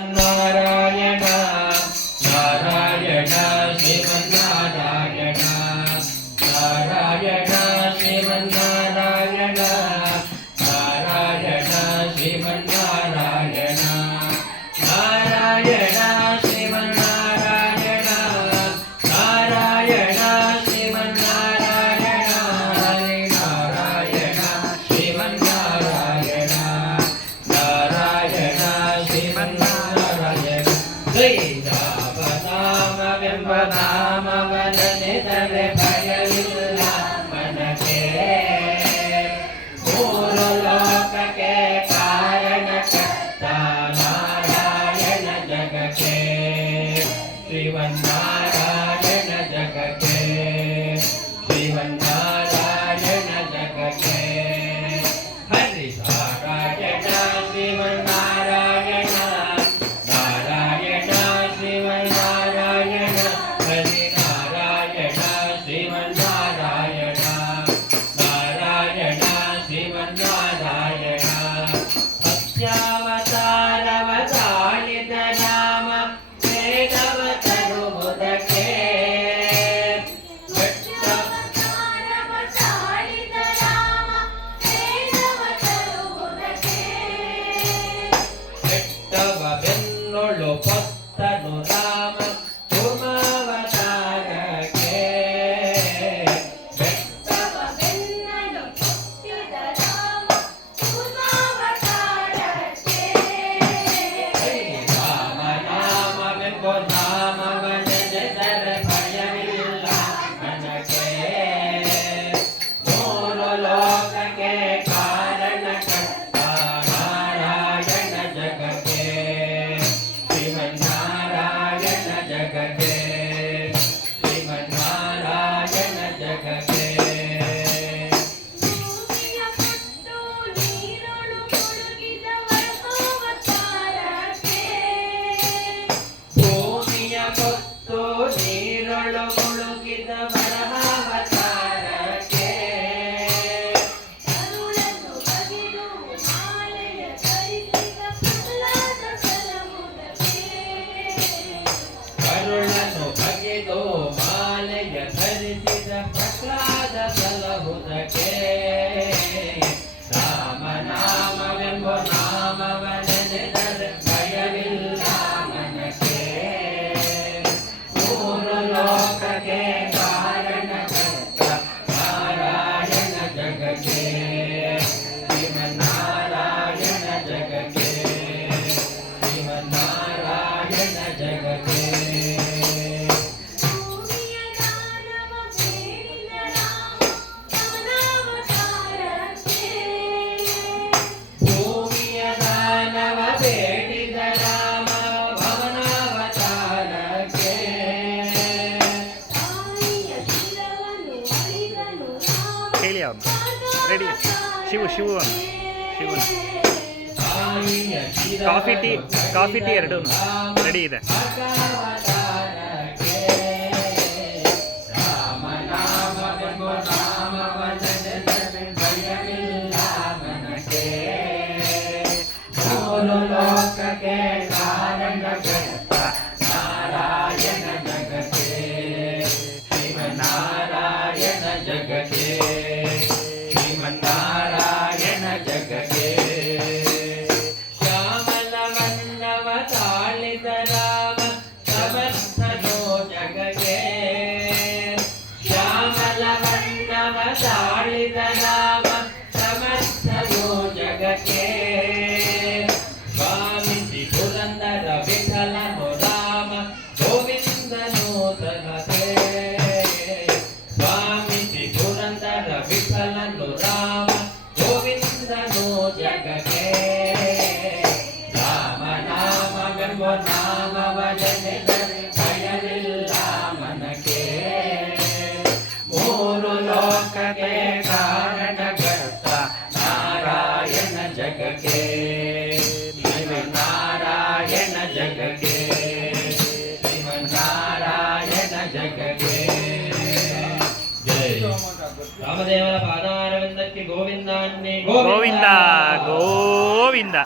ನಾರಾಯಣ ನಾರಾಯಣ ಶ್ರೀಮನ್ನಾರಾಯಣ ನಾರಾಯಣ ಶ್ರೀಮನ್ನಾರಾಯಣ ನಾರಾಯಣ ಶ್ರೀಮನ್ನಾರಾಯಣ ನಾರಾಯಣ ಶ್ರೀಮನ್ನಾರಾಯಣ ನಾರಾಯಣ ಶ್ರೀಮನ್ನಾರಾಯಣ ನಾರಾಯಣ ಶ್ರೀಮನ್ನಾರಾಯಣ ನಾರಾಯಣ ಶ್ರೀಮನ್ನಾರಾಯಣ ಶ್ರೀರಾಮನಾಮವೆಂಬ ನಾಮವನೆದರೆ ಭಯವಿಲ್ಲ ಮನಕ್ಕೆ ಮೂರು ಲೋಕಕ್ಕೆ ಕಾರಣಕರ್ತ ನಾರಾಯಣ ಜಗಕ್ಕೆ ಶ್ರೀಮನ್ನಾರಾಯಣ ಜಗಕ್ಕೆ ಶ್ರೀಮನ್ನಾರಾಯಣ ಜಗಕ್ಕೆ ಹರಿನಾರಾಯಣ ಶ್ರೀಮನ್ನಾರಾಯಣ ನಾರಾಯಣ ಶ್ರೀಮನ್ನಾರಾಯಣ ಹರಿನಾರಾಯಣ ಶ್ರೀಮನ್ನಾರಾಯಣ ನಾರಾಯಣ ಶ್ರೀಮನ್ನಾರಾಯಣ ಸತ್ಯಾವತಾರವ ತಾಳಿದ ನಾಮ ವೇದವ ತರುವುದಕ್ಕೆ ಬೆಟ್ಟವ ಬೆನ್ನೊಳು ಪೊತ್ತನು ರಾಮ ಉಮಾವತಾರಕ್ಕೆ ಬೆಟ್ಟವ ಬೆನ್ನಲು ಪೊತ್ತಿದ ರಾಮ ಉಮಾವತಾರಕ್ಕೆ ರಾಮ ನಾಮವೆಂಬ ನಾಮವನೆದರೆ ಭಯವಿಲ್ಲ ನನಗೆ ಮೂರು ಲೋಕಕ್ಕೆ ಕಾರಣಕರ್ತ ನಾರಾಯಣ ಜಗಕ್ಕೆ ಶ್ರೀಮನ್ನಾರಾಯಣ ಜಗಕ್ಕೆ ಶ್ರೀಮನ್ನಾರಾಯಣ ಜಗಕ್ಕೆ ಭೂಮಿಯ ಪುಟ್ಟು ನೀರೊಳು ಮುಳುಗಿದ ವರಹಾವತಾರಕ್ಕೆ ಭೂಮಿಯ ಹೊತ್ತು ನೀರೊಳು ಮುಳುಗಿದ ವರಹಾವತಾರಕ್ಕೆ ಕರುಳನ್ನು ಬಗೆದು ಮಾಲೆಯ ಧರಿಸಿದ ಪ್ರಹ್ಲಾದ ಸಲಹುದಕ್ಕೆ ಕರುಳನ್ನು ಬಗೆದು ಮಾಲೆಯ ಧರಿಸಿದ ಪ್ರಹ್ಲಾದ ಸಲಹುದಕ್ಕೆ ರಾಮನಾಮವೆಂಬ ನಾಮವನೆದರೆ ಭಯವಿಲ್ಲ ಮನಕ್ಕೆ ಮೂರು ಲೋಕಕ್ಕೆ ಕಾರಣಕರ್ತ ನಾರಾಯಣ ಜಗಕ್ಕೆ ಶ್ರೀಮನ್ನಾರಾಯಣ ಜಗಕ್ಕೆ ಶ್ರೀಮನ್ನಾರಾಯಣ ಜಗಕ್ಕೆ ಭೂಮಿಯ ದಾನವ ಬೇಡಿದ ರಾಮ ಅವನವತಾರಕ್ಕೆ ಭೂಮಿಯ ದಾನವ ಬೇಡಿದ ರಾಮ ಭವನಾವತಾರಕ್ಕೆ ತಾಯಿಯ ಶಿರವನ್ನು ಅಳಿದನು ರಾಮ ಹೇಳಿ ಅವ್ನು ರೆಡಿ ಶಿವು ತಾಯಿಯ ಕಾಫಿ ಟೀ ಎರಡೂ ರೆಡಿ ಇದೆ ಭಗವತಾರಕ್ಕೆ ರಾಮನಾಮವೆಂಬ ನಾಮವನೆದರೆ ಭಯವಿಲ್ಲ ಮನಕ್ಕೆ ಮೂರು ಲೋಕಕ್ಕೆ ಕಾರಣಕರ್ತ ನಾರಾಯಣ ಜಗಕ್ಕೆ ಶ್ರೀಮನ್ನಾರಾಯಣ ಜಗಕ್ಕೆ ಶ್ರೀಮನ್ನಾರಾಯಣ ಜಗಕ್ಕೆ ಶ್ಯಾಮಲವನ್ನವ ತಾಳಿದ ರಾಮ ಸಮರ್ಥನೋ ಜಗಕ್ಕೆ ಶ್ಯಾಮಲವನ್ನವ ತಾಳಿದ ರಾಮ ಸಮರ್ಥನೋ ಜಗಕ್ಕೆ ಸ್ವಾಮಿ ಪುರಂದರ ವಿಠಲನು ರಾಮ ಗೋವಿಂದನು ತನಗೆ ಸ್ವಾಮಿ ಪುರಂದರ ವಿಠಲನು ರಾಮ ಗೋವಿಂದನು ಜಗಕ್ಕೆ ರಾಮನಾಮವೆಂಬ ನಾಮವನೆದರೆ ಭಯವಿಲ್ಲ ಮನಕ್ಕೆ ಮೂರು ಲೋಕಕ್ಕೆ ಕಾರಣಕರ್ತ ನಾರಾಯಣ ಜಗಕ್ಕೆ ಶ್ರೀಮನ್ನಾರಾಯಣ ಜಗಕ್ಕೆ ಶ್ರೀಮನ್ನಾರಾಯಣ ಜಗಕ್ಕೆ ಜೈ ರಾಮದೇವರ ಪಾದಾರವಿಂದಕ್ಕೆ ಗೋವಿಂದಾನ್ನೇ ಗೋವಿಂದ ಗೋವಿಂದ